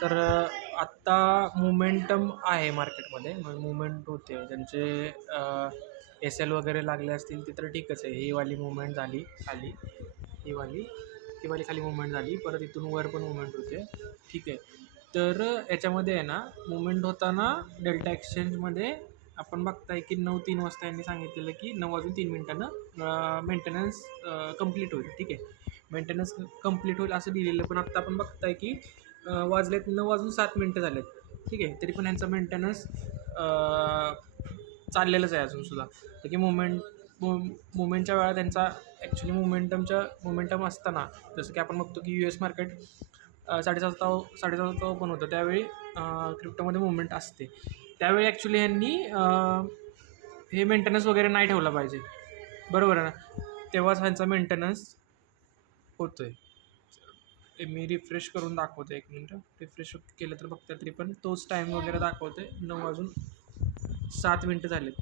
तर आत्ता मोमेंटम आहे मार्केटमध्ये, मग मुवमेंट होते. ज्यांचे एस एल वगैरे लागले असतील ते तर ठीकच आहे. ही वाली मुवमेंट झाली खाली, ही वाली ती वाली खाली मुवमेंट झाली, परत इथून वर पण मुवमेंट होते. ठीक आहे. तर याच्यामध्ये आहे ना मुवमेंट होताना डेल्टा एक्सचेंजमध्ये आपण बघताय की 9:03 वाजता यांनी सांगितलेलं की 9:03 मेंटेनन्स कंप्लीट होईल. ठीक आहे. मेंटेनन्स कंप्लीट होईल असं दिलेलं, पण आत्ता आपण बघताय की वाजलेत 9:07 झालेत. ठीक आहे. तरी पण यांचा मेंटेनन्स चाललेलंच आहे अजूनसुद्धा. तर की मुवमेंटच्या वेळा त्यांचा ॲक्च्युली मोमेंटम असताना, जसं की आपण बघतो की यू एस मार्केट 7:30 वाजता ओपन होतं, त्यावेळी क्रिप्टोमध्ये मुवमेंट असते. त्यावेळी ॲक्च्युली ह्यांनी हे मेंटेनन्स वगैरे नाही ठेवला पाहिजे, बरोबर आहे ना. तेव्हाच ह्यांचा मेंटेनन्स होतो आहे. मी रिफ्रेश करून दाखवतो, 1 मिनटं. रिफ्रेश केलं तर बघता तरी पण तोच टाईम वगैरे दाखवते. 9:07 झालेत.